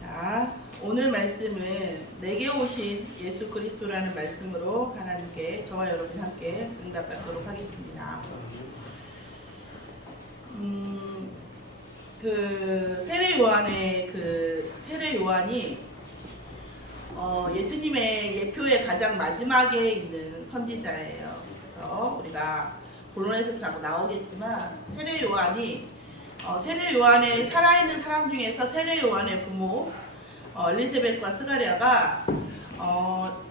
자, 오늘 말씀은 내게 오신 예수 그리스도라는 말씀으로 하나님께 저와 여러분 함께 응답받도록 하겠습니다. 세례 요한이 예수님의 예표의 가장 마지막에 있는 선지자예요. 그래서 우리가 본론에서 자꾸 나오겠지만 세례 요한의 살아있는 사람 중에서 세례 요한의 부모 엘리사벳과 스가랴가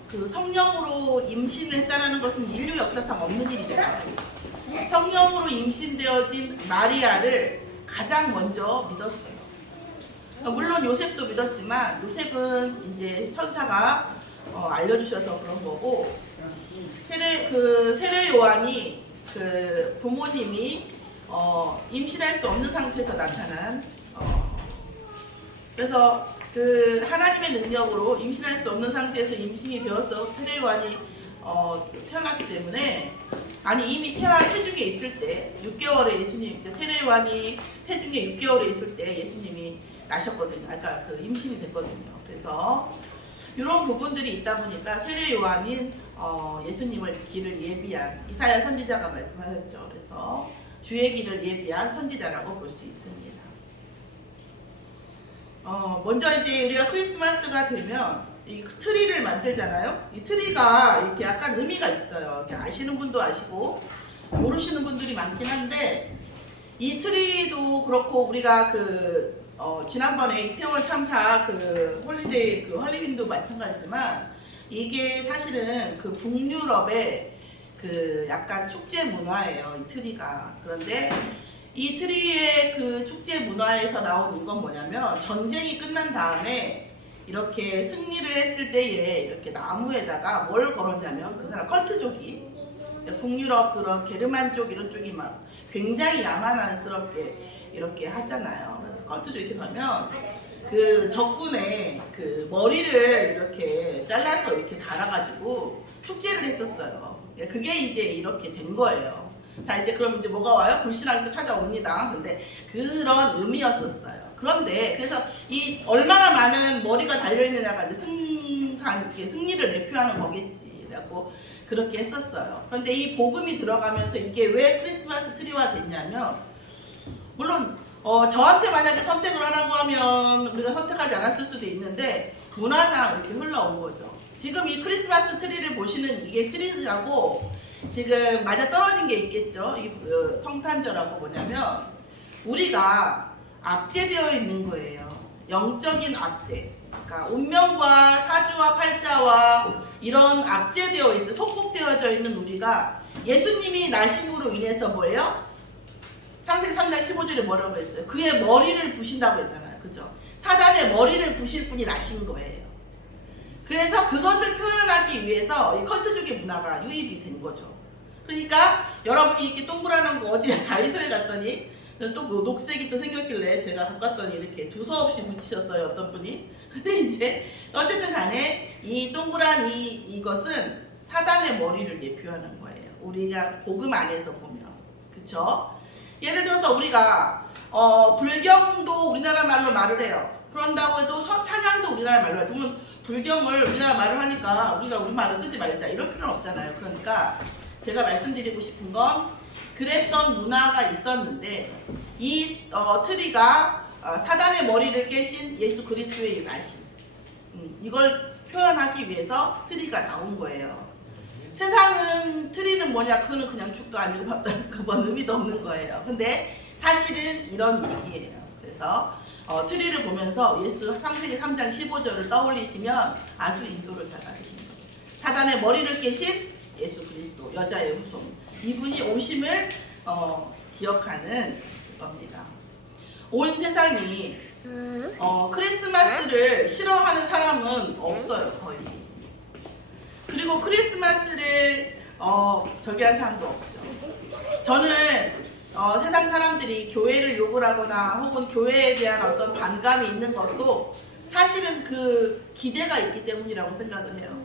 그 성령으로 임신을 했다는 것은 인류 역사상 없는 일이잖아요. 성령으로 임신되어진 마리아를 가장 먼저 믿었어요. 물론 요셉도 믿었지만 요셉은 이제 천사가 알려주셔서 그런 거고, 세례 요한이 그 부모님이 임신할 수 없는 상태에서 나타난 그래서 그 하나님의 능력으로 임신할 수 없는 상태에서 임신이 되어서 세례 요한이 태어났기 때문에, 아니 이미 태중에 있을 때 6개월에 예수님, 세례 요한이 태중에 6개월에 있을 때 예수님이 나셨거든요. 그러니까 그 임신이 됐거든요. 그래서 이런 부분들이 있다 보니까 세례 요한인 예수님을 길을 예비한, 이사야 선지자가 말씀하셨죠. 그래서 주의 길을 예비한 선지자라고 볼 수 있습니다. 먼저 이제 우리가 크리스마스가 되면 이 트리를 만들잖아요. 이 트리가 이렇게 약간 의미가 있어요. 이렇게 아시는 분도 아시고 모르시는 분들이 많긴 한데, 이 트리도 그렇고 우리가 지난번에 이태원 참사 홀리데이 헐리윈도 마찬가지지만, 이게 사실은 그 북유럽의 약간 축제 문화예요, 이 트리가. 그런데 이 트리의 그 축제 문화에서 나온 이건 뭐냐면, 전쟁이 끝난 다음에 이렇게 승리를 했을 때에 이렇게 나무에다가 뭘 걸었냐면, 그 사람 컬트족이, 북유럽 그런 게르만 쪽 이런 쪽이 막 굉장히 야만스럽게 이렇게 하잖아요. 그래서 컬트족 이렇게 가면 그 적군의 그 머리를 이렇게 잘라서 이렇게 달아가지고 축제를 했었어요. 그게 이제 이렇게 된 거예요. 자, 이제 그럼 이제 뭐가 와요? 불신앙이 또 찾아옵니다. 근데 그런 의미였었어요. 그런데 그래서 이 얼마나 많은 머리가 달려있느냐가 이제 승리를 대표하는 거겠지. 그래갖고 그렇게 했었어요. 그런데 이 복음이 들어가면서 이게 왜 크리스마스 트리화 됐냐면, 물론 저한테 만약에 선택을 하라고 하면 우리가 선택하지 않았을 수도 있는데, 문화상 이렇게 흘러온 거죠. 지금 이 크리스마스 트리를 보시는 이게 트리하고 지금 맞아 떨어진 게 있겠죠. 이 성탄절하고 뭐냐면, 우리가 압제되어 있는 거예요. 영적인 압제. 그러니까 운명과 사주와 팔자와 이런 압제되어 있어, 속국되어져 있는 우리가 예수님이 나심으로 인해서 뭐예요? 창세기 3장 15절에 뭐라고 했어요? 그의 머리를 부신다고 했잖아요. 그죠? 사단의 머리를 부실 분이 나신 거예요. 그래서 그것을 표현하기 위해서 이 컬트족의 문화가 유입이 된 거죠. 그러니까 여러분이 이렇게 동그라는 거 어제 다이소에 갔더니 또 녹색이 또 생겼길래 제가 갖고 갔더니 이렇게 두서없이 붙이셨어요, 어떤 분이. 근데 이제 어쨌든 간에 이 동그란 이것은 사단의 머리를 예표하는 거예요. 우리가 복음 안에서 보면. 그쵸? 예를 들어서 우리가 불경도 우리나라 말로 말을 해요. 그런다고 해도 찬양도 우리나라 말로 해요. 그러면 불경을 우리나라 말을 하니까 우리가 우리 말을 쓰지 말자, 이럴 필요는 없잖아요. 그러니까 제가 말씀드리고 싶은 건, 그랬던 문화가 있었는데 이 트리가 사단의 머리를 깨신 예수 그리스도의 나심, 이걸 표현하기 위해서 트리가 나온 거예요. 세상은 트리는 뭐냐, 그거는 그냥 죽도 아니고 밥도 아니고 그건 의미도 없는 거예요. 근데 사실은 이런 얘기예요. 그래서 트리를 보면서 창세기 3장 15절을 떠올리시면 아주 인도를 잘 받으십니다. 사단의 머리를 깨신 예수 그리스도, 여자의 후손, 이분이 오심을 기억하는 겁니다. 온 세상이 크리스마스를 싫어하는 사람은 없어요, 거의. 그리고 크리스마스를 저기 한 사람도 없죠. 저는 세상 사람들이 교회를 욕을 하거나 혹은 교회에 대한 어떤 반감이 있는 것도 사실은 그 기대가 있기 때문이라고 생각을 해요.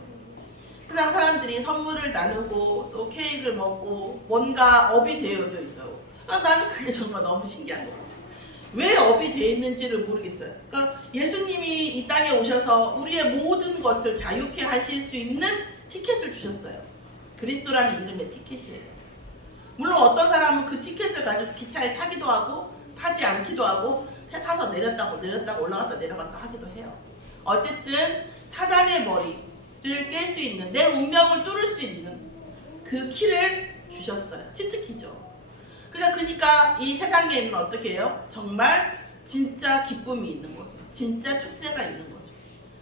세상 사람들이 선물을 나누고 또 케이크를 먹고 뭔가 업이 되어져 있어요. 나는 그게 정말 너무 신기한 거예요. 왜 업이 되어 있는지를 모르겠어요. 그러니까 예수님이 이 땅에 오셔서 우리의 모든 것을 자유케 하실 수 있는 티켓을 주셨어요. 그리스도라는 이름의 티켓이에요. 물론 어떤 사람은 그 티켓을 가지고 기차에 타기도 하고 타지 않기도 하고 타서 내렸다가 올라갔다 내려갔다 하기도 해요. 어쨌든 사단의 머리를 깰 수 있는, 내 운명을 뚫을 수 있는 그 키를 주셨어요. 치트키죠. 그러니까 이 세상에 있는 어떻게 해요? 정말 진짜 기쁨이 있는 거예요. 진짜 축제가 있는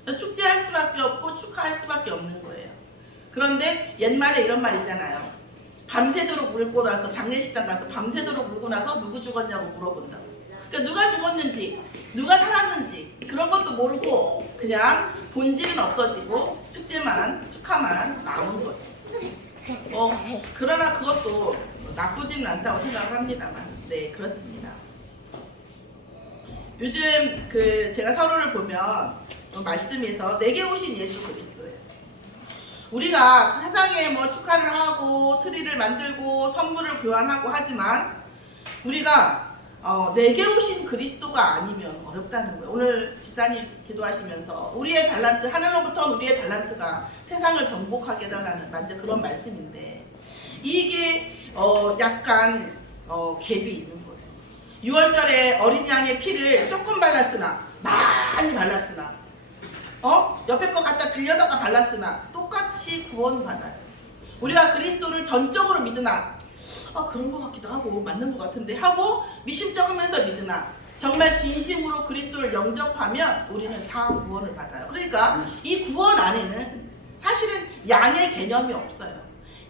거죠. 축제할 수밖에 없고 축하할 수밖에 없는 거예요. 그런데 옛말에 이런 말 있잖아요. 밤새도록 울고 나서 장례식장 가서 밤새도록 울고 나서 누구 죽었냐고 물어본다고. 그러니까 누가 죽었는지 누가 살았는지 그런 것도 모르고 그냥 본질은 없어지고 축하만 남은 거죠. 그러나 그것도 나쁘지는 않다고 생각을 합니다만, 네, 그렇습니다. 요즘 제가 서로를 보면 말씀에서 내게 오신 예수 그리스도예요. 우리가 세상에 뭐 축하를 하고 트리를 만들고 선물을 교환하고 하지만 우리가 내게 오신 그리스도가 아니면 어렵다는 거예요. 오늘 집사님 기도하시면서 우리의 달란트, 하늘로부터 우리의 달란트가 세상을 정복하게 해달라는 완전 그런 말씀인데 이게 약간 갭이 있는 거예요. 6월절에 어린 양의 피를 조금 발랐으나 많이 발랐으나 옆에 거 갖다 빌려다가 발랐으나 똑같이 구원받아요. 우리가 그리스도를 전적으로 믿으나 그런 것 같기도 하고 맞는 것 같은데 하고 미심쩍으면서 믿으나 정말 진심으로 그리스도를 영접하면 우리는 다 구원을 받아요. 그러니까 이 구원 안에는 사실은 양의 개념이 없어요.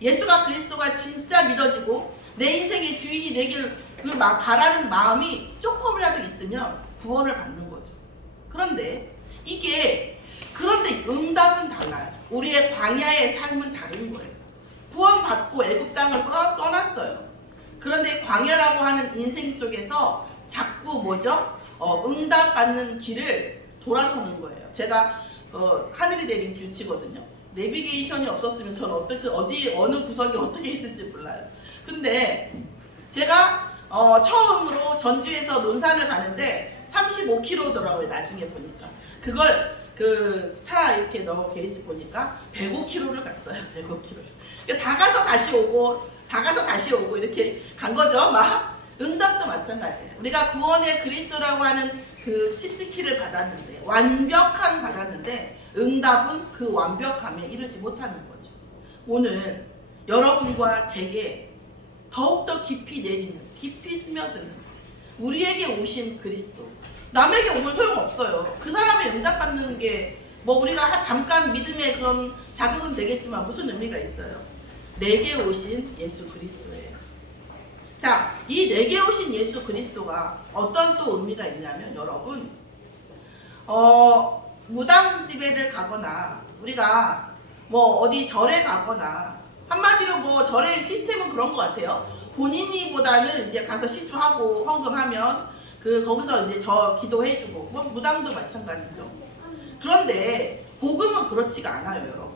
예수가 그리스도가 진짜 믿어지고 내 인생의 주인이 되길 바라는 마음이 조금이라도 있으면 구원을 받는 거죠. 그런데 응답은 달라요. 우리의 광야의 삶은 다른 거예요. 구원받고 애굽 땅을 떠났어요. 그런데 광야라고 하는 인생 속에서 자꾸 응답받는 길을 돌아서는 거예요. 제가 하늘이 내린 길치거든요. 내비게이션이 없었으면 저는 어느 구석이 어떻게 있을지 몰라요. 근데 제가 처음으로 전주에서 논산을 가는데 35km더라고요. 나중에 보니까 그걸 차 이렇게 넣어 게이지 보니까 105km를 갔어요. 105km. 다 가서 다시 오고 이렇게 간 거죠. 막 응답도 마찬가지예요. 우리가 구원의 그리스도라고 하는 그 치트키를 받았는데 응답은 그 완벽함에 이르지 못하는 거죠. 오늘 여러분과 제게 더욱더 깊이 스며드는 우리에게 오신 그리스도. 남에게 오면 소용없어요. 그 사람의 응답받는 게 우리가 잠깐 믿음의 그런 자극은 되겠지만 무슨 의미가 있어요? 내게 오신 예수 그리스도예요. 자, 이 내게 오신 예수 그리스도가 어떤 또 의미가 있냐면 여러분 무당 집회를 가거나 우리가 어디 절에 가거나 한마디로 절의 시스템은 그런 것 같아요. 본인이보다는 이제 가서 시주하고 헌금하면 거기서 이제 기도해주고 무당도 마찬가지죠. 그런데 복음은 그렇지가 않아요, 여러분.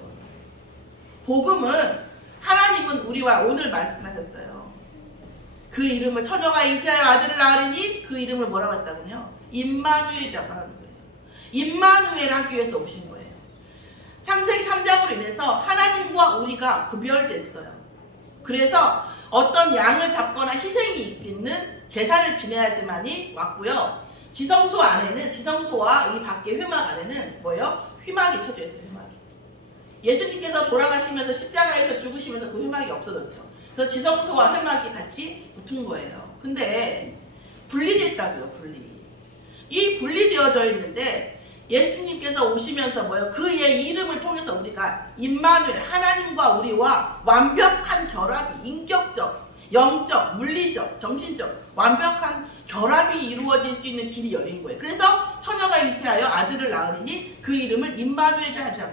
복음은 하나님은 우리와 오늘 말씀하셨어요. 그 이름을 처녀가 잉태하여 아들을 낳으리니 그 이름을 뭐라고 했다고요? 임마누엘이라고 하는 거예요. 임마누엘 하기 위해서 오신 거예요. 창세기 3장으로 인해서 하나님과 우리가 구별됐어요. 그래서 어떤 양을 잡거나 희생이 있는 제사를 지내야지만이 왔고요. 지성소와 이 밖에 회막 안에는 휘막이 쳐져 있어요. 휘막이. 예수님께서 돌아가시면서 십자가에서 죽으시면서 그 휘막이 없어졌죠. 그래서 지성소와 회막이 같이 붙은 거예요. 근데 분리됐다고요. 이 분리되어져 있는데 예수님께서 오시면서 그의 이름을 통해서 우리가 임마누엘, 하나님과 우리와 완벽한 결합이, 인격적, 영적, 물리적, 정신적 완벽한 결합이 이루어질 수 있는 길이 열린 거예요. 그래서 처녀가 잉태하여 아들을 낳으리니 그 이름을 임마누엘이라 하리라.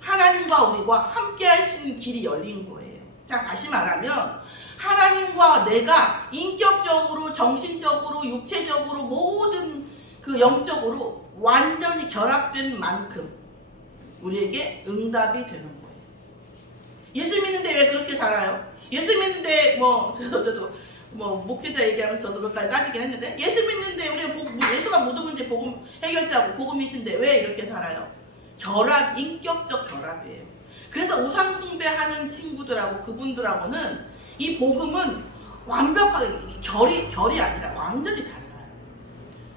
하나님과 우리와 함께 할 수 있는 길이 열린 거예요. 자, 다시 말하면 하나님과 내가 인격적으로, 정신적으로, 육체적으로 모든 영적으로 완전히 결합된 만큼 우리에게 응답이 되는 거예요. 예수 믿는데 왜 그렇게 살아요? 예수 믿는데 저도 뭐 목회자 얘기하면서 저도 몇 가지 따지긴 했는데 예수 믿는데 우리 예수가 모든 문제 복음 해결자고 복음이신데 왜 이렇게 살아요? 결합, 인격적 결합이에요. 그래서 우상 숭배하는 친구들하고 그분들하고는 이 복음은 완벽하게 결이 아니라 완전히 달라요.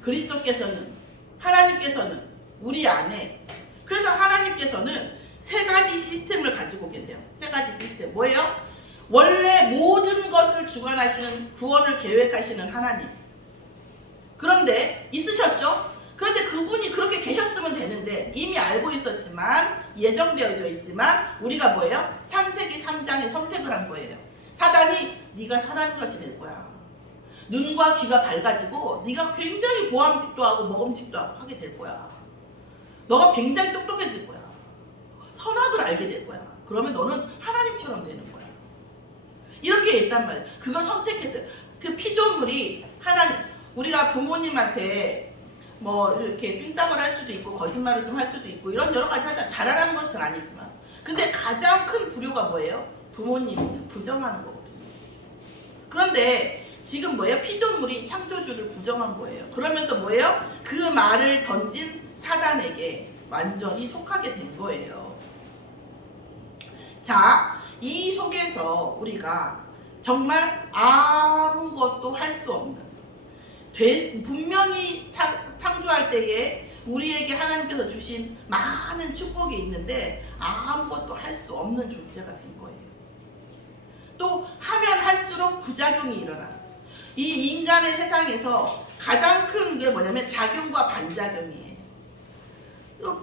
그리스도께서는 하나님께서는 우리 안에 그래서 하나님께서는 세 가지 시스템을 가지고 계세요. 세 가지 시스템 뭐예요? 원래 모든 것을 주관하시는 구원을 계획하시는 하나님. 그런데 있으셨죠? 그런데 그분이 그렇게 계셨으면 되는데 이미 알고 있었지만 예정되어져 있지만 우리가 뭐예요? 창세기 3장에 선택을 한 거예요. 사단이 네가 사람같이 될 거야. 눈과 귀가 밝아지고 네가 굉장히 보암직도 하고 먹음직도 하게 될 거야. 너가 굉장히 똑똑해질 거야. 선악을 알게 될 거야. 그러면 너는 하나님처럼 되는 거야. 이렇게 했단 말이에요. 그걸 선택했어요. 그 피조물이 하나님, 우리가 부모님한테 뭐 이렇게 삥땅을 할 수도 있고 거짓말을 좀 할 수도 있고 이런 여러 가지 하자 잘하라는 것은 아니지만 근데 가장 큰 불효가 뭐예요? 부모님 부정하는 거거든요. 그런데 지금 뭐예요? 피조물이 창조주를 부정한 거예요. 그러면서 뭐예요? 그 말을 던진 사단에게 완전히 속하게 된 거예요. 자, 이 속에서 우리가 정말 아무것도 할 수 없는 분명히 창조할 때에 우리에게 하나님께서 주신 많은 축복이 있는데 아무것도 할 수 없는 존재가 된 거예요. 또 하면 할수록 부작용이 일어나요. 이 인간의 세상에서 가장 큰 게 뭐냐면 작용과 반작용이에요.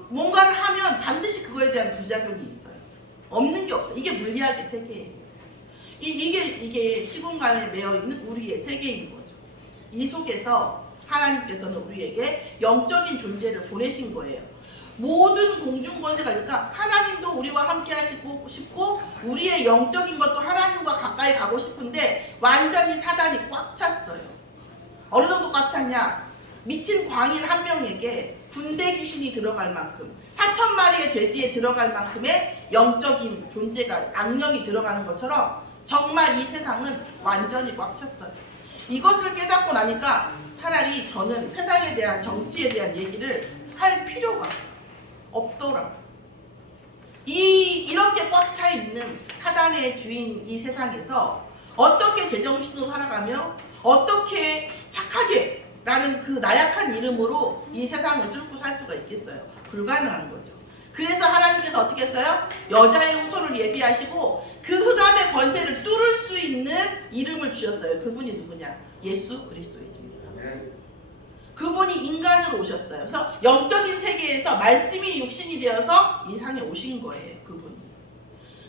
뭔가를 하면 반드시 그거에 대한 부작용이 있어요. 없는 게 없어요. 이게 물리학의 세계예요. 이게 시공간에 매여 있는 우리의 세계인 거죠. 이 속에서 하나님께서는 우리에게 영적인 존재를 보내신 거예요. 모든 공중권세가 있으니까 하나님도 우리와 함께 하시고 싶고 우리의 영적인 것도 하나님과 가까이 가고 싶은데 완전히 사단이 꽉 찼어요. 어느 정도 꽉 찼냐? 미친 광인 한 명에게 군대 귀신이 들어갈 만큼 4,000마리의 돼지에 들어갈 만큼의 영적인 존재가 악령이 들어가는 것처럼 정말 이 세상은 완전히 꽉 찼어요. 이것을 깨닫고 나니까 차라리 저는 세상에 대한 정치에 대한 얘기를 할 필요가 없더라고요. 이렇게 꽉 차 있는 사단의 주인 이 세상에서 어떻게 제정신으로 살아가며 어떻게 착하게 라는 그 나약한 이름으로 이 세상을 뚫고 살 수가 있겠어요? 불가능한 거죠. 그래서 하나님께서 어떻게 했어요? 여자의 후손을 예비하시고 그 흑암의 권세를 뚫을 수 있는 이름을 주셨어요. 그분이 누구냐? 예수 그리스도이십니다. 그분이 인간으로 오셨어요. 그래서 영적인 세계에서 말씀이 육신이 되어서 이 세상에 오신 거예요. 그분이.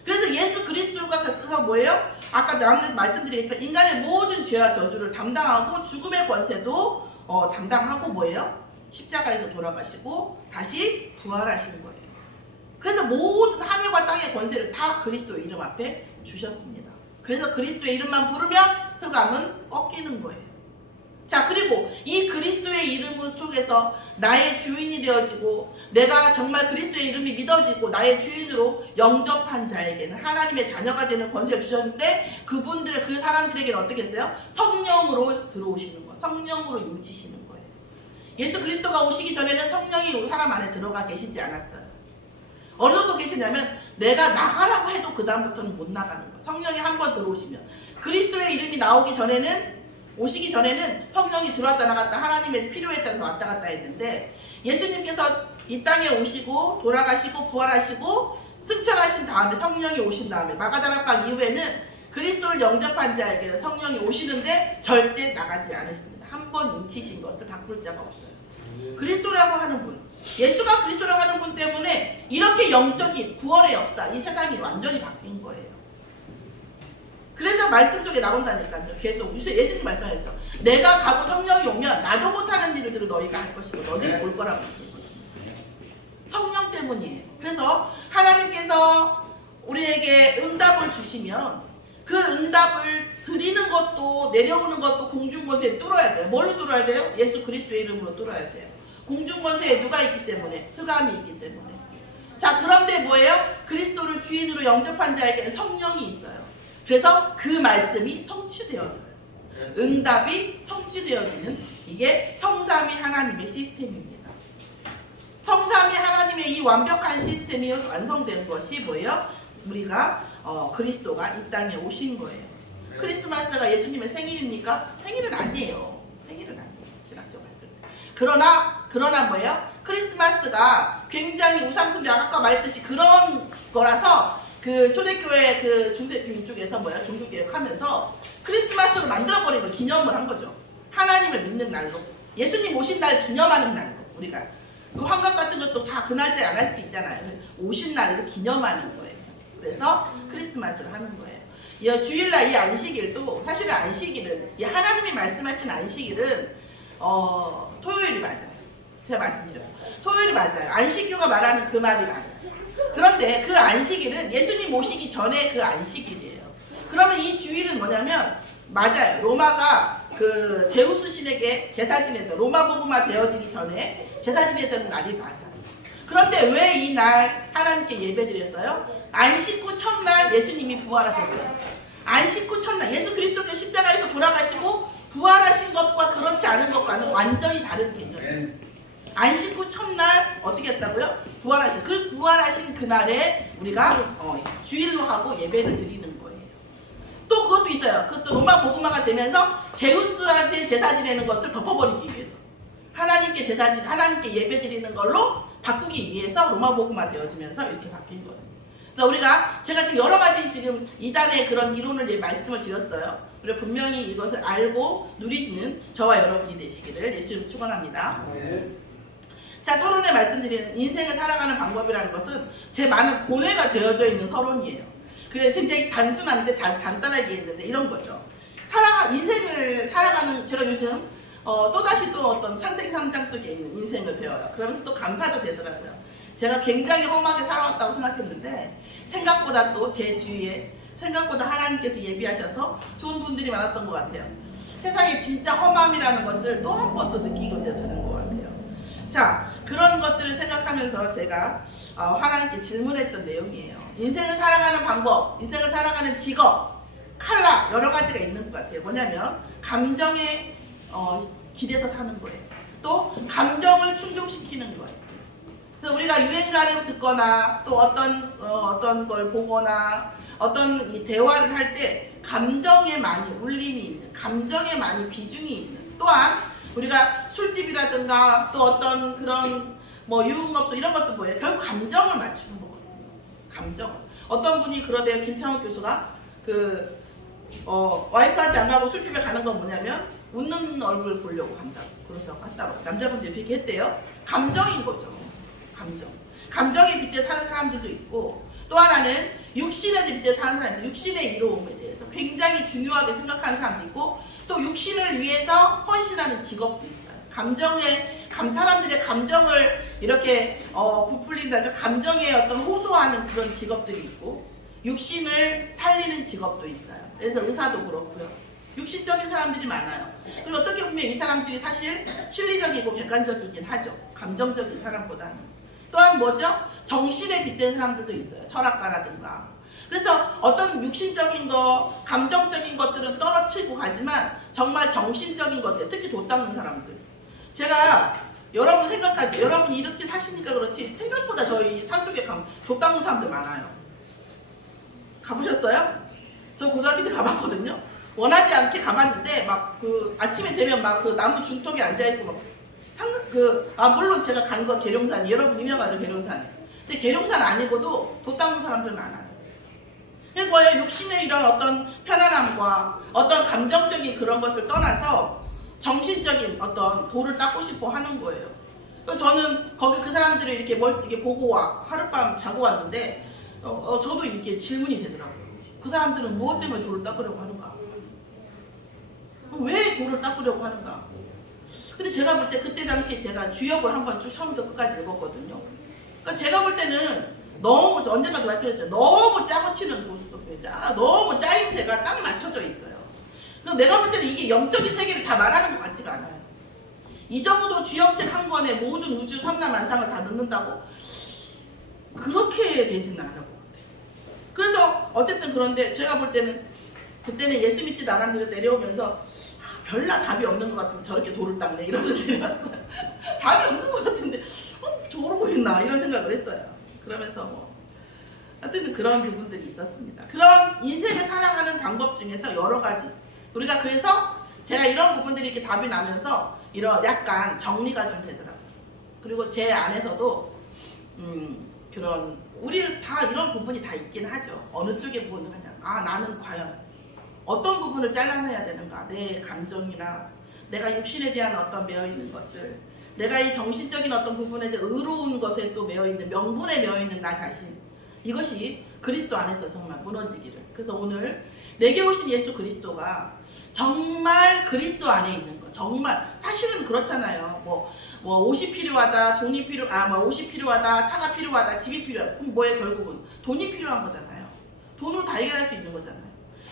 그래서 예수 그리스도가 그래서 뭐예요? 아까 말씀드리겠지만 인간의 모든 죄와 저주를 담당하고 죽음의 권세도 담당하고 뭐예요? 십자가에서 돌아가시고 다시 부활하시는 거예요. 그래서 모든 하늘과 땅의 권세를 다 그리스도의 이름 앞에 주셨습니다. 그래서 그리스도의 이름만 부르면 흑암은 꺾이는 거예요. 자, 그리고 이 그리스도의 이름 속에서 나의 주인이 되어지고 내가 정말 그리스도의 이름이 믿어지고 나의 주인으로 영접한 자에게는 하나님의 자녀가 되는 권세를 주셨는데 그 사람들에게는 어떻게 했어요? 성령으로 들어오시는 거예요. 성령으로 임치시는 거예요. 예수 그리스도가 오시기 전에는 성령이 사람 안에 들어가 계시지 않았어요. 어느 정도 계시냐면 내가 나가라고 해도 그 다음부터는 못 나가는 거예요. 성령이 한번 들어오시면 그리스도의 이름이 오시기 전에는 성령이 들어왔다 나갔다 하나님의 필요에 따라서 왔다 갔다 했는데 예수님께서 이 땅에 오시고 돌아가시고 부활하시고 승천하신 다음에 성령이 오신 다음에 마가다락방 이후에는 그리스도를 영접한 자에게는 성령이 오시는데 절대 나가지 않으십니다. 한 번 인치신 것을 바꿀 자가 없어요. 그리스도라고 하는 분, 예수가 그리스도라고 하는 분 때문에 이렇게 영적인 구원의 역사, 이 세상이 완전히 바뀐 거예요. 그래서 말씀 속에 나온다니까요. 계속 예수님 말씀하셨죠. 내가 가고 성령이 오면 나도 못하는 일들을 너희가 할 것이고 너희들이 볼 거라고 하셨거든요. 성령 때문이에요. 그래서 하나님께서 우리에게 응답을 주시면 그 응답을 드리는 것도 내려오는 것도 공중권세에 뚫어야 돼요. 뭘로 뚫어야 돼요? 예수 그리스도의 이름으로 뚫어야 돼요. 공중권세에 누가 있기 때문에? 흑암이 있기 때문에. 자, 그런데 뭐예요? 그리스도를 주인으로 영접한 자에게는 성령이 있어요. 그래서 그 말씀이 성취되어져요. 응답이 성취되어지는 이게 성삼위 하나님의 시스템입니다. 성삼위 하나님의 이 완벽한 시스템이 완성된 것이 뭐예요? 우리가 그리스도가 이 땅에 오신 거예요. 크리스마스가 예수님의 생일입니까? 생일은 아니에요. 생일은 아니에요. 신학적 말씀. 그러나 뭐예요? 크리스마스가 굉장히 우상숭배 아까 말했듯이 그런 거라서 그 초대교회 그 중세교회 쪽에서 뭐야 종교개혁하면서 크리스마스를 만들어버린 걸 기념을 한 거죠. 하나님을 믿는 날로 예수님 오신 날 기념하는 날로 우리가 그 환갑 같은 것도 다 그 날짜에 안 할 수도 있잖아요. 오신 날로 기념하는 거예요. 그래서 크리스마스를 하는 거예요. 이 주일날 이 안식일도 사실은 안식일은 이 하나님이 말씀하신 안식일은 토요일이 맞아요. 제가 말씀드려요. 토요일이 맞아요. 안식교가 말하는 그 말이 맞아요. 그런데 그 안식일은 예수님 오시기 전에 그 안식일이에요. 그러면 이 주일은 뭐냐면 맞아요. 로마가 그 제우스 신에게 제사 지내던 로마 복음화 되어지기 전에 제사 지내던 날이 맞아요. 그런데 왜 이 날 하나님께 예배드렸어요? 안식 후 첫날 예수님이 부활하셨어요. 안식 후 첫날 예수 그리스도께서 십자가에서 돌아가시고 부활하신 것과 그렇지 않은 것과는 완전히 다른 개념이에요. 안식 후 첫날 어떻게 했다고요? 부활하신 그 부활하신 그날에 우리가 주일로 하고 예배를 드리는 거예요. 또 그것도 있어요. 그것도 로마 복음화가 되면서 제우스한테 제사 지내는 것을 덮어버리기 위해서 하나님께 하나님께 예배 드리는 걸로 바꾸기 위해서 로마 복음화 되어지면서 이렇게 바뀐 거죠. 그래서 제가 지금 여러 가지 지금 이단의 그런 이론을 말씀을 드렸어요. 우리가 분명히 이것을 알고 누리시는 저와 여러분이 되시기를 예수님 축원합니다. 자, 서론에 말씀드리는 인생을 살아가는 방법이라는 것은 제 많은 고뇌가 되어져 있는 서론이에요. 그게 굉장히 단순한데 잘 간단하게 했는데 이런 거죠. 인생을 살아가는 제가 요즘 또다시 또 어떤 창세기 3장 속에 있는 인생을 배워요. 그러면서 또 감사도 되더라고요. 제가 굉장히 험하게 살아왔다고 생각했는데 생각보다 또 제 주위에 생각보다 하나님께서 예비하셔서 좋은 분들이 많았던 것 같아요. 세상에 진짜 험함이라는 것을 또 한 번 또 느끼게 되는 것 같아요. 자, 그런 것들을 생각하면서 제가 하나님께 질문했던 내용이에요. 인생을 살아가는 방법, 인생을 살아가는 직업, 칼라 여러 가지가 있는 것 같아요. 뭐냐면 감정에 기대서 사는 거예요. 또 감정을 충족시키는 거예요. 그래서 우리가 유행가를 듣거나 또 어떤 걸 보거나 어떤 이 대화를 할 때 감정에 많이 울림이 있는, 감정에 많이 비중이 있는, 또한 우리가 술집이라든가 또 어떤 그런 뭐 유흥업소 이런 것도 뭐예요? 결국 감정을 맞추는 거거든요. 감정. 어떤 분이 그러대요. 김창욱 교수가 와이프한테 안 가고 술집에 가는 건 뭐냐면 웃는 얼굴 보려고 간다고 그렇다고 하더라고요. 남자분들이 그렇게 했대요. 감정인 거죠. 감정에 빗대 사는 사람들도 있고 또 하나는 육신에 빗대 사는 사람들, 육신의 이로움에 대해서 굉장히 중요하게 생각하는 사람도 있고 또 육신을 위해서 헌신하는 직업도 있어요. 사람들의 감정을 이렇게 부풀린다든가 감정에 어떤 호소하는 그런 직업들이 있고 육신을 살리는 직업도 있어요. 그래서 의사도 그렇고요. 육신적인 사람들이 많아요. 그리고 어떻게 보면 이 사람들이 사실 실리적이고 객관적이긴 하죠. 감정적인 사람보다는. 또한 뭐죠? 정신에 빗댄 사람들도 있어요. 철학가라든가. 그래서 어떤 육신적인 거, 감정적인 것들은 떨어뜨리고 가지만 정말 정신적인 것들, 특히 돛 닦는 사람들. 제가 여러분 생각하지, 여러분이 이렇게 사시니까 그렇지 생각보다 저희 산속에 가면 돛 닦는 사람들 많아요. 가보셨어요? 저 고등학교 때 가봤거든요. 원하지 않게 가봤는데 막 아침에 되면 막 나무 중턱에 앉아있고 막 물론 제가 간 건 계룡산, 여러분 유명하죠, 계룡산. 근데 계룡산 아니고도 돛 닦는 사람들 많아요. 그게 뭐예요? 육신의 이런 어떤 편안함과 어떤 감정적인 그런 것을 떠나서 정신적인 어떤 도를 닦고 싶어 하는 거예요. 그래서 저는 거기 그 사람들을 이렇게 보고 하룻밤 자고 왔는데 저도 이렇게 질문이 되더라고요. 그 사람들은 무엇 때문에 도를 닦으려고 하는가? 왜 도를 닦으려고 하는가? 근데 제가 볼 때 그때 당시에 제가 주역을 한번 쭉 처음부터 끝까지 읽었거든요. 그러니까 제가 볼 때는 너무 언젠가도 말씀드렸죠. 너무 짜고 치는 고스톱이에요. 너무 짜임새가 딱 맞춰져 있어요. 그럼 내가 볼 때는 이게 영적인 세계를 다 말하는 것 같지가 않아요. 이 정도 주역책 한 권에 모든 우주 삼라만상을 다 넣는다고? 그렇게 되지는 않을 것 같아요. 그래서 어쨌든 그런데 제가 볼 때는 그때는 예수 믿지도 않았는데 내려오면서 별나 답이 없는 것 같은데 저렇게 돌을 닦네 이러면서 들어왔어요. 답이 없는 것 같은데 저러고 있나 이런 생각을 했어요. 그러면서 뭐 하여튼 그런 부분들이 있었습니다. 그런 인생을 살아가는 방법 중에서 여러 가지 우리가 그래서 제가 이런 부분들이 이렇게 답이 나면서 이런 약간 정리가 좀 되더라고요. 그리고 제 안에서도 그런 우리 다 이런 부분이 다 있긴 하죠. 어느 쪽에 보느냐. 나는 과연 어떤 부분을 잘라내야 되는가. 내 감정이나 내가 육신에 대한 어떤 매여있는 것들, 내가 이 정신적인 어떤 부분에 대해 의로운 것에 또 매여있는 명분에 매여있는 나 자신, 이것이 그리스도 안에서 정말 무너지기를. 그래서 오늘 내게 오신 예수 그리스도가 정말 그리스도 안에 있는 거. 정말 사실은 그렇잖아요. 뭐 옷이 필요하다, 돈이 옷이 필요하다, 차가 필요하다, 집이 필요하다. 그럼 뭐에 결국은 돈이 필요한 거잖아요. 돈으로 다 해결할 수 있는 거잖아요.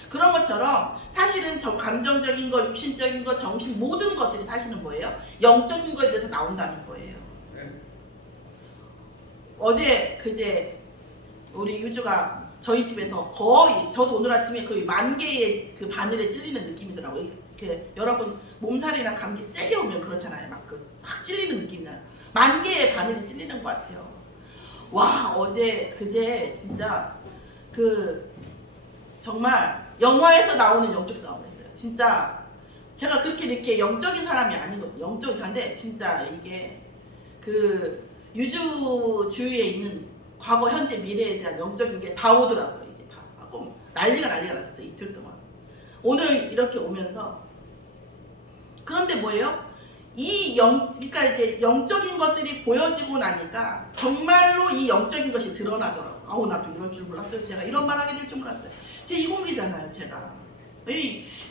그런 것처럼 사실은 저 감정적인 거, 육신적인 거, 정신 모든 것들이 사실은 뭐예요? 영적인 거에 대해서 나온다는 거예요. 어제 그제 우리 유주가 저희 집에서 거의 저도 오늘 아침에 거의 10,000개의 그 바늘에 찔리는 느낌이더라고요. 이렇게 여러분 몸살이나 감기 세게 오면 그렇잖아요. 막 확 찔리는 느낌이 나요. 10,000개의 바늘이 찔리는 것 같아요. 와 어제 그제 진짜 정말 영화에서 나오는 영적 싸움을 했어요. 진짜 제가 그렇게 이렇게 영적인 사람이 아니거든요. 영적인데 진짜 이게 유주주의에 있는 과거, 현재, 미래에 대한 영적인 게 다 오더라고요. 이게 다 하고 난리가 났었어요. 이틀 동안. 오늘 이렇게 오면서 그런데 뭐예요? 그러니까 이제 영적인 것들이 보여지고 나니까 정말로 이 영적인 것이 드러나더라고요. 나도 이럴 줄 몰랐어요. 제가 이런 말 하게 될 줄 몰랐어요. 제 이공기잖아요, 제가.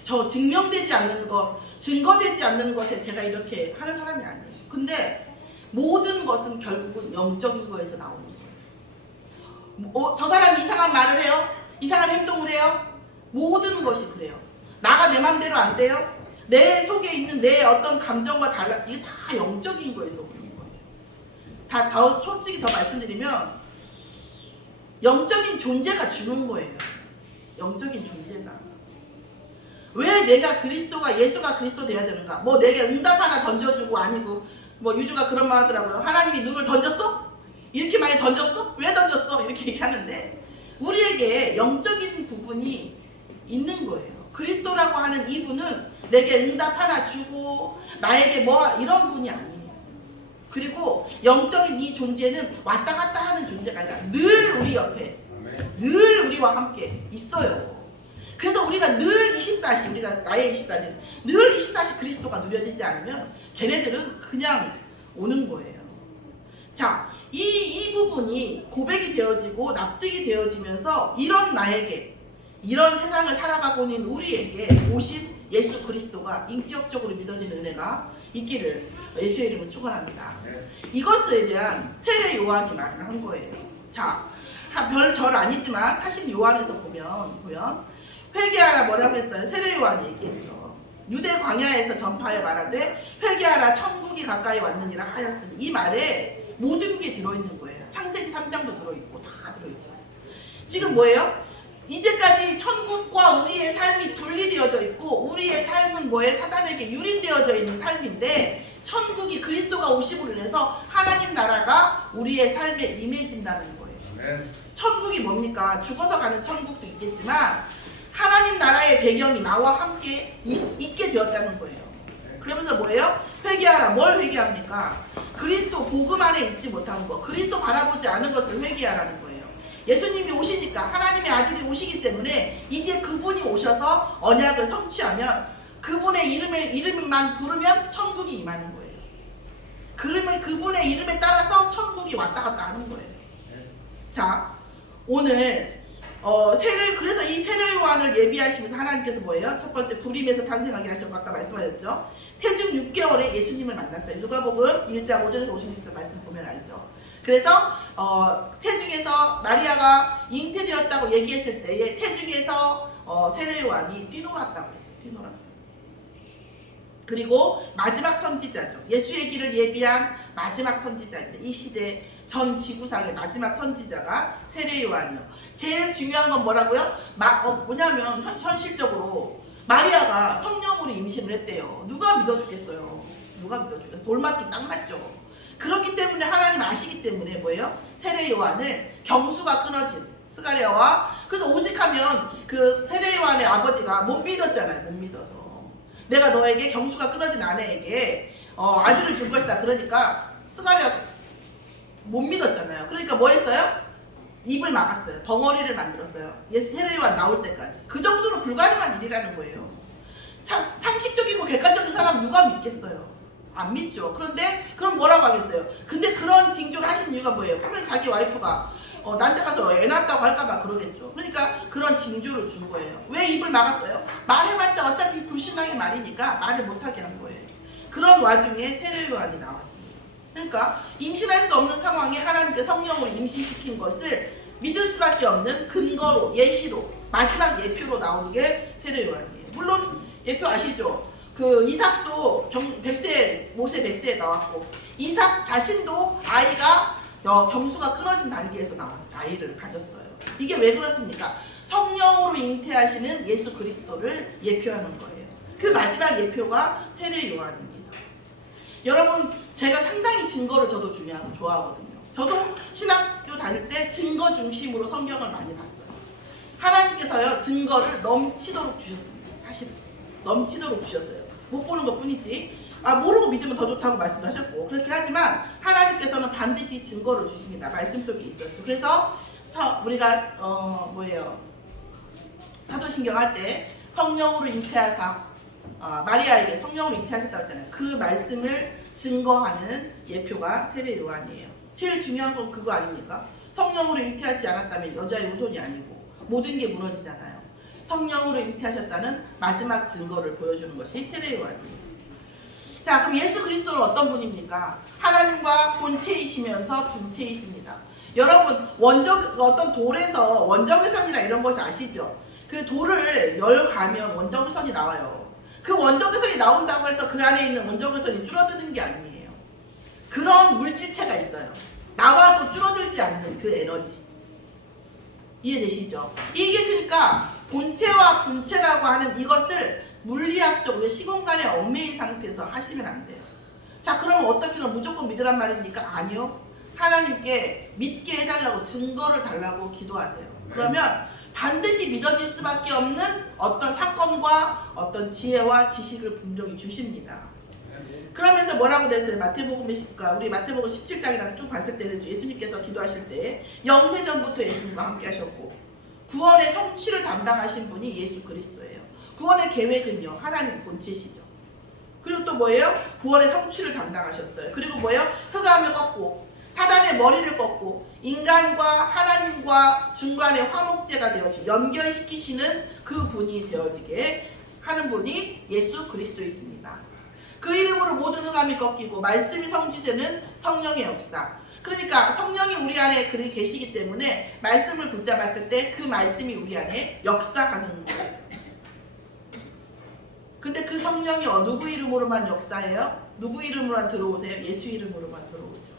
저 증명되지 않는 것, 증거되지 않는 것에 제가 이렇게 하는 사람이 아니에요. 근데 모든 것은 결국은 영적인 거에서 나오는 거예요. 저 사람이 이상한 말을 해요? 이상한 행동을 해요? 모든 것이 그래요. 나가 내 맘대로 안 돼요? 내 속에 있는 내 어떤 감정과 달라, 이게 다 영적인 거에서 오는 거예요. 더 솔직히 더 말씀드리면 영적인 존재가 주는 거예요. 영적인 존재가. 왜 내가 그리스도가 예수가 그리스도 돼야 되는가? 뭐 내게 응답 하나 던져주고 아니고 뭐 유주가 그런 말 하더라고요. 하나님이 눈을 던졌어? 이렇게 많이 던졌어? 왜 던졌어? 이렇게 얘기하는데 우리에게 영적인 부분이 있는 거예요. 그리스도라고 하는 이분은 내게 응답 하나 주고 나에게 이런 분이 아니에요. 그리고 영적인 이 존재는 왔다 갔다 하는 존재가 아니라 늘 우리 옆에 늘 우리와 함께 있어요. 그래서 우리가 늘 24시 우리가 나의 24시 늘 24시 그리스도가 누려지지 않으면 걔네들은 그냥 오는 거예요. 자, 이 부분이 고백이 되어지고 납득이 되어지면서 이런 나에게 이런 세상을 살아가고 있는 우리에게 오신 예수 그리스도가 인격적으로 믿어지는 은혜가 있기를 예수의 이름으로 축원합니다. 이것에 대한 세례 요한이 말을 한 거예요. 자, 별 아니지만 사실 요한에서 보면 회개하라 뭐라고 했어요? 세례 요한이 얘기했죠. 유대 광야에서 전파해 말하되 회개하라 천국이 가까이 왔느니라 하였으니 이 말에 모든 게 들어있는 거예요. 창세기 3장도 들어있고 다 들어있죠. 지금 뭐예요? 이제까지 천국과 우리의 삶이 분리되어져 있고 우리의 삶은 사단에게 유린되어져 있는 삶인데 천국이 그리스도가 오심으로 인해서 하나님 나라가 우리의 삶에 임해진다는 거예요. 천국이 뭡니까? 죽어서 가는 천국도 있겠지만 하나님 나라의 배경이 나와 함께 있게 되었다는 거예요. 그러면서 뭐예요? 회개하라. 뭘 회개합니까? 그리스도 복음 안에 있지 못한 것, 그리스도 바라보지 않은 것을 회개하라는 거예요. 예수님이 오시니까 하나님의 아들이 오시기 때문에 이제 그분이 오셔서 언약을 성취하면 그분의 이름만 부르면 천국이 임하는 거예요. 그러면 그분의 이름에 따라서 천국이 왔다 갔다 하는 거예요. 자, 오늘 그래서 이 세례 요한을 예비하시면서 하나님께서 뭐예요? 첫 번째 불임에서 탄생하게 하셨고 아까 말씀하셨죠. 태중 6개월에 예수님을 만났어요. 누가복음 1장 5절에서 56절 말씀 보면 알죠. 그래서 태중에서 마리아가 잉태되었다고 얘기했을 때에 태중에서 세례 요한이 뛰놀았다고 했어요. 뛰놀았다. 그리고 마지막 선지자죠. 예수의 길을 예비한 마지막 선지자인데 이 시대 전 지구상의 마지막 선지자가 세례 요한이요. 제일 중요한 건 뭐라고요? 뭐냐면 현실적으로 마리아가 성령으로 임신을 했대요. 누가 믿어주겠어요? 누가 믿어주겠어요? 돌맞기 딱 맞죠. 그렇기 때문에 하나님 아시기 때문에 뭐예요? 세례 요한을 경수가 끊어진 스가랴와, 그래서 오직하면 그 세례 요한의 아버지가 못 믿었잖아요. 못 믿어서 내가 너에게 경수가 끊어진 아내에게 아들을 줄 것이다. 그러니까 스가랴 못 믿었잖아요. 그러니까 뭐 했어요? 입을 막았어요. 덩어리를 만들었어요. 세례 요한 나올 때까지. 그 정도로 불가능한 일이라는 거예요. 상식적이고 객관적인 사람 누가 믿겠어요? 안 믿죠. 그런데 그럼 뭐라고 하겠어요? 근데 그런 징조를 하신 이유가 뭐예요? 분명히 자기 와이프가 난 데 가서 애 낳았다고 할까봐 그러겠죠. 그러니까 그런 징조를 준 거예요. 왜 입을 막았어요? 말해봤자 어차피 불신앙의 말이니까 말을 못하게 한 거예요. 그런 와중에 세례 요한이 나왔습니다. 그러니까 임신할 수 없는 상황에 하나님께 성령으로 임신시킨 것을 믿을 수밖에 없는 근거로, 예시로, 마지막 예표로 나온 게 세례 요한이에요. 물론 예표 아시죠? 그 이삭도 모세 100세에 나왔고, 이삭 자신도 아이가 경수가 끊어진 단계에서 나와서 아이를 가졌어요. 이게 왜 그렇습니까? 성령으로 잉태하시는 예수 그리스도를 예표하는 거예요. 그 마지막 예표가 세례 요한입니다. 여러분, 제가 상당히 증거를 저도 좋아하거든요. 저도 신학교 다닐 때 증거 중심으로 성경을 많이 봤어요. 하나님께서요, 증거를 넘치도록 주셨습니다. 사실 넘치도록 주셨어요. 못 보는 것 뿐이지. 모르고 믿으면 더 좋다고 말씀도 하셨고, 그렇게 하지만 하나님께서는 반드시 증거를 주십니다. 말씀 속에 있었죠. 그래서 우리가 사도신경 할 때 성령으로 잉태하사 마리아에게 성령으로 잉태하셨다고 했잖아요. 그 말씀을 증거하는 예표가 세례 요한이에요. 제일 중요한 건 그거 아닙니까? 성령으로 잉태하지 않았다면 여자의 후손이 아니고 모든 게 무너지잖아요. 성령으로 잉태하셨다는 마지막 증거를 보여주는 것이 세례 요한이에요. 자, 그럼 예수 그리스도는 어떤 분입니까? 하나님과 본체이시면서 분체이십니다. 여러분, 어떤 돌에서 원적외선이나 이런 것이 아시죠? 그 돌을 열가면 원적외선이 나와요. 그 원적외선이 나온다고 해서 그 안에 있는 원적외선이 줄어드는 게 아니에요. 그런 물질체가 있어요. 나와도 줄어들지 않는 그 에너지. 이해되시죠? 이게 그러니까 본체와 분체라고 하는 이것을 물리학적으로 시공간의 얽매인 상태에서 하시면 안 돼요. 자, 그러면 어떻게 그럼 무조건 믿으란 말입니까? 아니요. 하나님께 믿게 해달라고 증거를 달라고 기도하세요. 그러면 반드시 믿어질 수밖에 없는 어떤 사건과 어떤 지혜와 지식을 분명히 주십니다. 그러면서 뭐라고 그랬어요? 우리 마태복음 17장이랑 쭉 봤을 때는 예수님께서 기도하실 때 영세전부터 예수님과 함께 하셨고, 구원의 성취를 담당하신 분이 예수 그리스도예요. 구원의 계획은요, 하나님 본체시죠. 그리고 또 뭐예요? 구원의 성취를 담당하셨어요. 그리고 뭐예요? 흑암을 꺾고 사단의 머리를 꺾고 인간과 하나님과 중간에 화목제가 되어지 연결시키시는 그 분이 되어지게 하는 분이 예수 그리스도이십니다. 그 이름으로 모든 흑암이 꺾이고 말씀이 성취되는 성령의 역사. 그러니까 성령이 우리 안에 계시기 때문에 말씀을 붙잡았을 때 그 말씀이 우리 안에 역사하는 거예요. 근데 그 성령이 누구 이름으로만 역사해요? 누구 이름으로만 들어오세요? 예수 이름으로만 들어오죠.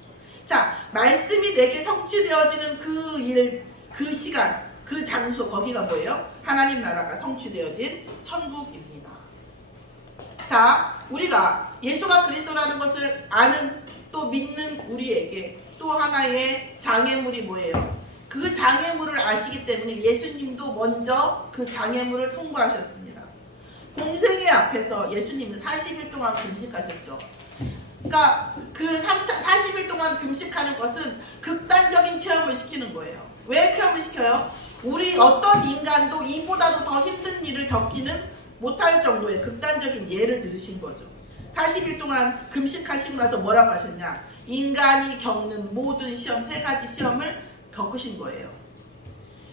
자, 말씀이 내게 성취되어지는 그 일, 그 시간, 그 장소, 거기가 뭐예요? 하나님 나라가 성취되어진 천국입니다. 자, 우리가 예수가 그리스도라는 것을 아는, 또 믿는 우리에게 또 하나의 장애물이 뭐예요? 그 장애물을 아시기 때문에 예수님도 먼저 그 장애물을 통과하셨습니다. 공생애 앞에서 예수님은 40일 동안 금식하셨죠. 그러니까 그 40일 동안 금식하는 것은 극단적인 체험을 시키는 거예요. 왜 체험을 시켜요? 우리 어떤 인간도 이보다도 더 힘든 일을 겪기는 못할 정도의 극단적인 예를 들으신 거죠. 40일 동안 금식하시고 나서 뭐라고 하셨냐? 인간이 겪는 모든 시험, 3가지 시험을 겪으신 거예요.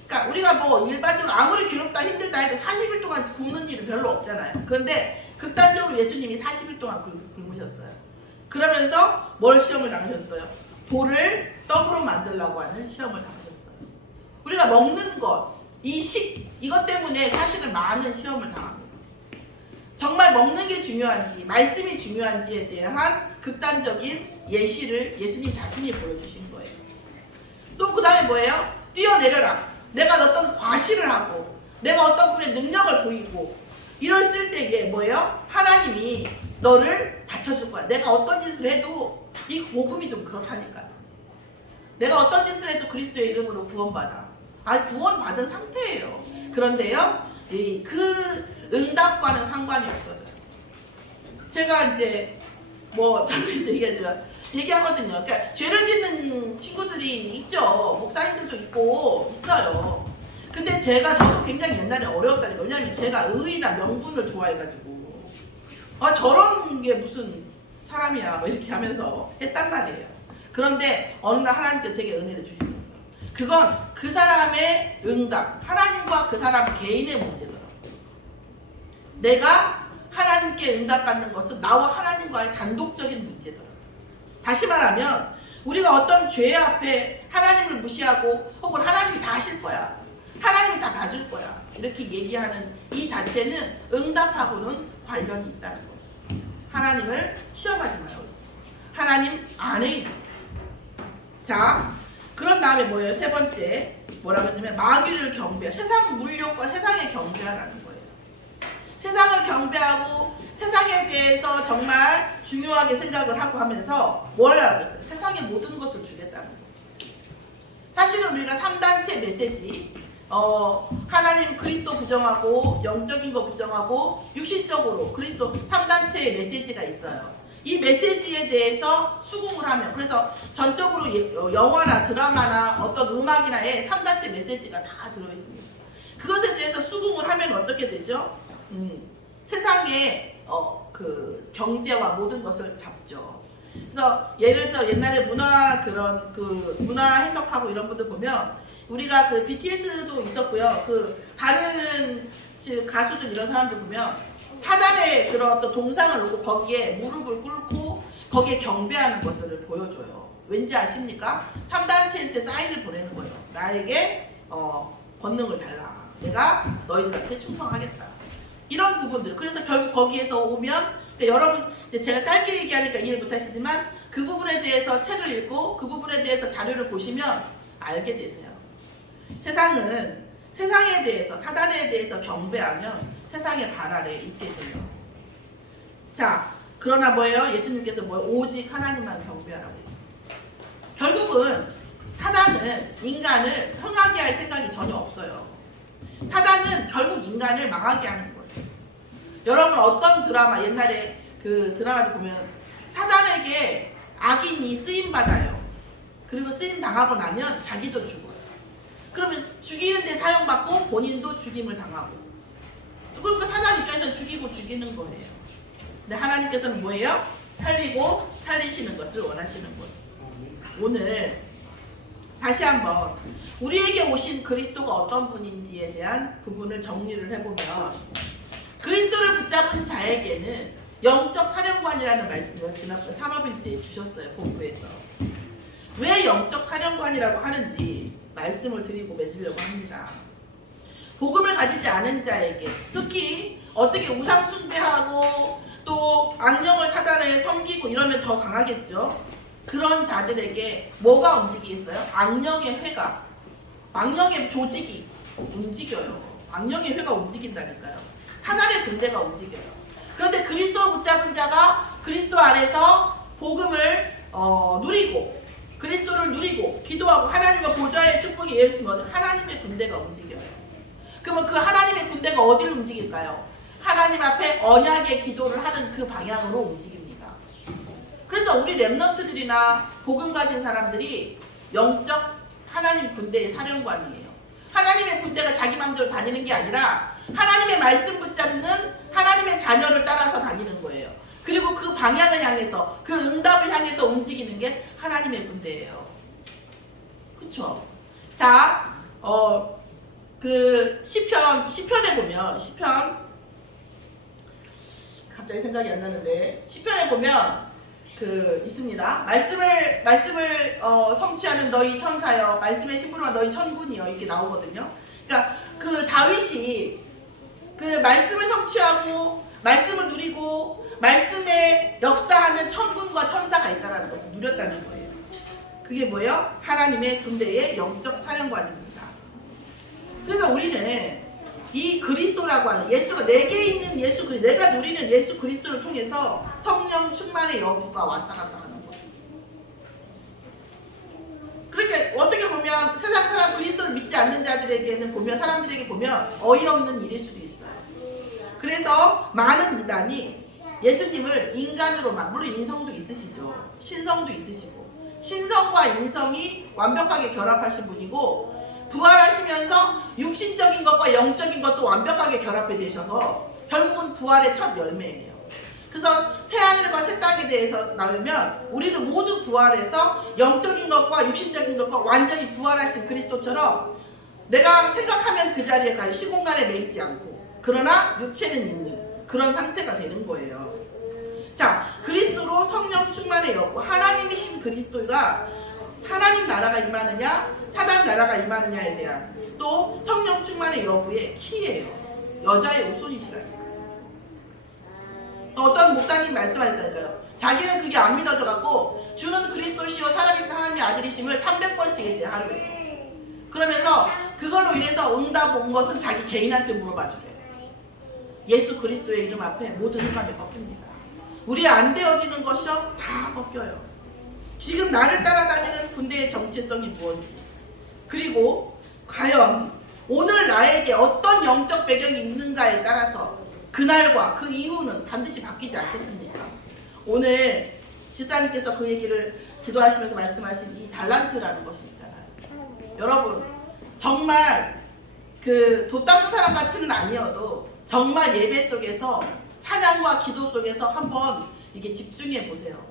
그러니까 우리가 뭐 일반적으로 아무리 괴롭다 힘들다 해도 40일 동안 굶는 일은 별로 없잖아요. 그런데 극단적으로 예수님이 40일 동안 굶으셨어요. 그러면서 뭘 시험을 당하셨어요? 돌을 떡으로 만들려고 하는 시험을 당하셨어요. 우리가 먹는 것, 이것 때문에 사실은 많은 시험을 당합니다. 정말 먹는 게 중요한지 말씀이 중요한지에 대한 극단적인 예시를 예수님 자신이 보여주신 거예요. 또 그 다음에 뭐예요? 뛰어내려라. 내가 어떤 과시를 하고 내가 어떤 분의 능력을 보이고 이랬을 때에 뭐예요? 하나님이 너를 받쳐줄 거야. 내가 어떤 짓을 해도 이 복음이 좀 그렇다니까요. 내가 어떤 짓을 해도 그리스도의 이름으로 구원받아. 구원받은 상태예요. 그런데요, 그 응답과는 상관이 없어져요. 제가 이제 잘못 얘기하거든요. 그러니까 죄를 짓는 친구들이 있죠. 목사님들도 있고 있어요. 근데 저도 굉장히 옛날에 어려웠다니까. 왜냐면 제가 의의나 명분을 좋아해가지고 저런 게 무슨 사람이야 이렇게 하면서 했단 말이에요. 그런데 어느 날 하나님께서 제게 은혜를 주시는 거예요. 그건 그 사람의 응답, 하나님과 그 사람 개인의 문제더라고요. 내가 하나님께 응답받는 것은 나와 하나님과의 단독적인 문제더라고요. 다시 말하면 우리가 어떤 죄 앞에 하나님을 무시하고 혹은 하나님이 다 하실 거야, 하나님이 다 봐줄 거야 이렇게 얘기하는 이 자체는 응답하고는 관련이 있다는 거죠. 하나님을 시험하지 마요. 하나님 안에 있는 거예요. 자, 그런 다음에 뭐예요? 세 번째 뭐라고 했냐면 마귀를 경배, 세상 물욕과 세상에 경배하라는 거예요. 세상을 경배하고 세상에 대해서 정말 중요하게 생각을 하고 하면서 뭘 하라고 했어요? 세상의 모든 것을 주겠다는 거죠. 사실은 우리가 3단체 메시지, 하나님 그리스도 부정하고 영적인 거 부정하고 육신적으로 그리스도 3단체의 메시지가 있어요. 이 메시지에 대해서 수긍을 하면, 그래서 전적으로 영화나 드라마나 어떤 음악이나에 3단체 메시지가 다 들어있습니다. 그것에 대해서 수긍을 하면 어떻게 되죠? 세상의 그 경제와 모든 것을 잡죠. 그래서 예를 들어 옛날에 문화 해석하고 이런 분들 보면 우리가 그 BTS도 있었고요. 그 다른 가수들 이런 사람들 보면 사단의 그런 어떤 동상을 놓고 거기에 무릎을 꿇고 거기에 경배하는 것들을 보여줘요. 왠지 아십니까? 3단체한테 사인을 보내는 거예요. 나에게 권능을 달라. 내가 너희들한테 충성하겠다. 이런 부분들. 그래서 결국 거기에서 오면 여러분, 제가 짧게 얘기하니까 이해를 못하시지만 그 부분에 대해서 책을 읽고 그 부분에 대해서 자료를 보시면 알게 되세요. 세상은 세상에 대해서, 사단에 대해서 경배하면 세상의 발 아래에 있게 돼요. 자, 그러나 뭐예요? 예수님께서 오직 하나님만 경배하라고 해요. 결국은 사단은 인간을 흥하게 할 생각이 전혀 없어요. 사단은 결국 인간을 망하게 하는 거예요. 여러분 어떤 드라마, 옛날에 그 드라마를 보면 사단에게 악인이 쓰임받아요. 그리고 쓰임 당하고 나면 자기도 죽어요. 그러면 죽이는 데 사용받고 본인도 죽임을 당하고, 그러니까 사단 입장에서는 죽이고 죽이는 거예요. 근데 하나님께서는 뭐예요? 살리고 살리시는 것을 원하시는 거예요. 오늘 다시 한번 우리에게 오신 그리스도가 어떤 분인지에 대한 부분을 정리를 해보면, 그리스도를 붙잡은 자에게는 영적 사령관이라는 말씀을 지난번 산업인 때 주셨어요. 본부에서. 왜 영적 사령관이라고 하는지 말씀을 드리고 맺으려고 합니다. 복음을 가지지 않은 자에게, 특히 어떻게 우상 숭배하고 또 악령을 사단을 섬기고 이러면 더 강하겠죠. 그런 자들에게 뭐가 움직이겠어요? 악령의 회가, 악령의 조직이 움직여요. 악령의 회가 움직인다니까요. 사단의 군대가 움직여요. 그런데 그리스도를 붙잡은 자가 그리스도 안에서 복음을 누리고, 그리스도를 누리고 기도하고 하나님과 보좌의 축복이 예수면 하나님의 군대가 움직여요. 그러면 그 하나님의 군대가 어디를 움직일까요? 하나님 앞에 언약의 기도를 하는 그 방향으로 움직입니다. 그래서 우리 렘넌트들이나 복음 가진 사람들이 영적 하나님 군대의 사령관이에요. 하나님의 군대가 자기 마음대로 다니는 게 아니라 하나님의 말씀 붙잡는 하나님의 자녀를 따라서 다니는 거예요. 그리고 그 방향을 향해서, 그 응답을 향해서 움직이는 게 하나님의 군대예요. 그쵸? 자, 그 시편에 보면, 갑자기 생각이 안 나는데, 시편에 보면 있습니다. 말씀을 성취하는 너희 천사여, 말씀의 심부름한 너희 천군이여, 이렇게 나오거든요. 그러니까 그 다윗이 그 말씀을 성취하고 말씀을 누리고 말씀에 역사하는 천군과 천사가 있다는 것을 누렸다는 거예요. 그게 뭐예요? 하나님의 군대의 영적 사령관입니다. 그래서 우리는 이 그리스도라고 하는 예수가 내게 있는 예수 그리스도, 내가 누리는 예수 그리스도를 통해서 성령 충만의 여부가 왔다 갔다 하는 거예요. 그러니까 어떻게 보면 세상 사람 그리스도를 믿지 않는 자들에게는 보면 사람들에게 보면 어이없는 일일 수도 있어요. 그래서 많은 이단이 예수님을 인간으로만, 물론 인성도 있으시죠. 신성도 있으시고 신성과 인성이 완벽하게 결합하신 분이고 부활하시면서 육신적인 것과 영적인 것도 완벽하게 결합해 되셔서 결국은 부활의 첫 열매예요. 그래서 새하늘과 새 땅에 대해서 나오면 우리도 모두 부활해서 영적인 것과 육신적인 것과 완전히 부활하신 그리스도처럼 내가 생각하면 그 자리에 갈 시공간에 매이지 않고 그러나 육체는 있는 그런 상태가 되는 거예요. 자, 그리스도로 성령 충만의 여부, 하나님이신 그리스도가 하나님 나라가 임하느냐 사단 나라가 임하느냐에 대한 또 성령 충만의 여부의 키예요. 여자의 우선이시라니까. 어떤 목사님 말씀하셨다니까요. 자기는 그게 안 믿어져갖고 주는 그리스도시요 살아계신 하나님의 아들이심을 300번씩 했대 하루에. 그러면서 그걸로 인해서 응답 온 것은 자기 개인한테 물어봐주래. 예수 그리스도의 이름 앞에 모든 흑암이 꺾입니다. 우리 안 되어지는 것이요 다 꺾여요. 지금 나를 따라다니는 군대의 정체성이 무엇인지, 그리고 과연 오늘 나에게 어떤 영적 배경이 있는가에 따라서 그날과 그 이후는 반드시 바뀌지 않겠습니까? 오늘 집사님께서 그 얘기를 기도하시면서 말씀하신 이 달란트라는 것이 있잖아요. 여러분 정말 그 돛담는 사람 같이는 아니어도 정말 예배 속에서 찬양과 기도 속에서 한번 이게 집중해 보세요.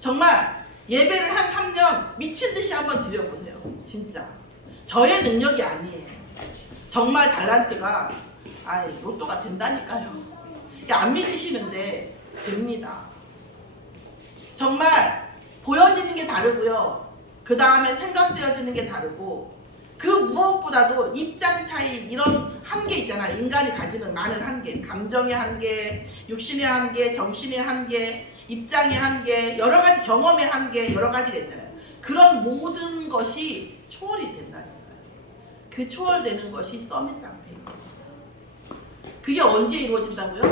정말 예배를 한 3년 미친 듯이 한번 드려보세요. 진짜 저의 능력이 아니에요. 정말 달란트가 로또가 된다니까요. 안 믿으시는데 됩니다. 정말 보여지는 게 다르고요. 그 다음에 생각되어지는 게 다르고 그 무엇보다도 입장 차이 이런 한계 있잖아요. 인간이 가지는 많은 한계, 감정의 한계, 육신의 한계, 정신의 한계, 입장의 한계, 여러 가지 경험의 한계, 여러 가지가 있잖아요. 그런 모든 것이 초월이 된다니까요. 그 초월되는 것이 서밋 상태입니다. 그게 언제 이루어진다고요?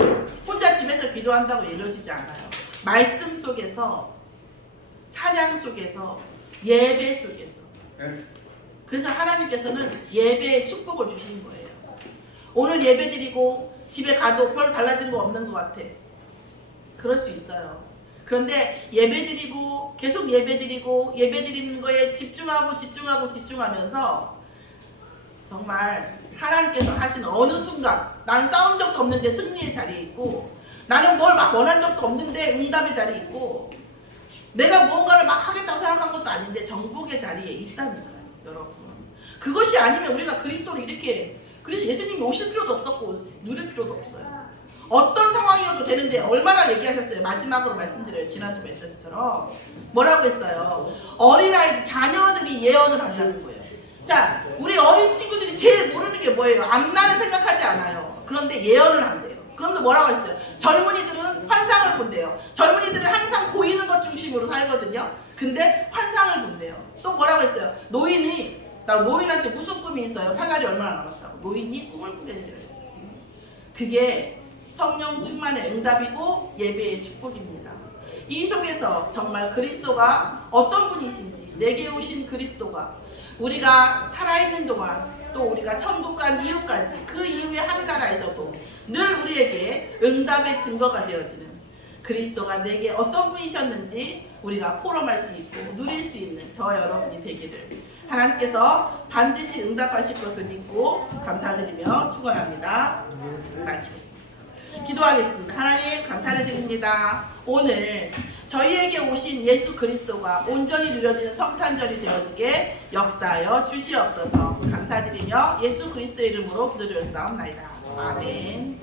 혼자 집에서 기도한다고 이루어지지 않아요. 말씀 속에서, 찬양 속에서, 예배 속에서. 그래서 하나님께서는 예배의 축복을 주시는 거예요. 오늘 예배 드리고 집에 가도 별 달라진 거 없는 것 같아. 그럴 수 있어요. 그런데 예배 드리고 계속 예배 드리고 예배 드리는 거에 집중하면서 정말 하나님께서 하신 어느 순간 난 싸운 적도 없는데 승리의 자리에 있고 나는 뭘 막 원한 적도 없는데 응답의 자리에 있고 내가 무언가를 막 하겠다고 생각한 것도 아닌데 정복의 자리에 있다니까요. 여러분 그것이 아니면 우리가 그리스도를 이렇게 그래서 예수님이 오실 필요도 없었고 누릴 필요도 없어요. 어떤 상황이어도 되는데 얼마나 얘기하셨어요. 마지막으로 말씀드려요. 지난주 메시지처럼 뭐라고 했어요. 어린아이 자녀들이 예언을 하려는 거예요. 자, 우리 어린 친구들이 제일 모르는 게 뭐예요? 앞날을 생각하지 않아요. 그런데 예언을 한대요. 그러면서 뭐라고 했어요? 젊은이들은 환상을 본대요. 젊은이들은 항상 보이는 것 중심으로 살거든요. 근데 환상을 본대요. 또 뭐라고 했어요? 노인한테 무슨 꿈이 있어요? 살 날이 얼마나 남았다고. 노인이 꿈을 꾸게 되더래요. 그게 성령 충만의 응답이고 예배의 축복입니다. 이 속에서 정말 그리스도가 어떤 분이신지, 내게 오신 그리스도가 우리가 살아있는 동안 또 우리가 천국 간 이후까지 그 이후의 하늘나라에서도 늘 우리에게 응답의 증거가 되어지는 그리스도가 내게 어떤 분이셨는지 우리가 포럼할 수 있고 누릴 수 있는 저와 여러분이 되기를 하나님께서 반드시 응답하실 것을 믿고 감사드리며 축원합니다. 마치겠습니다. 기도하겠습니다. 하나님 감사를 드립니다. 오늘 저희에게 오신 예수 그리스도가 온전히 누려지는 성탄절이 되어지게 역사하여 주시옵소서. 감사드리며 예수 그리스도의 이름으로 기도드렸사옵나이다. 아멘.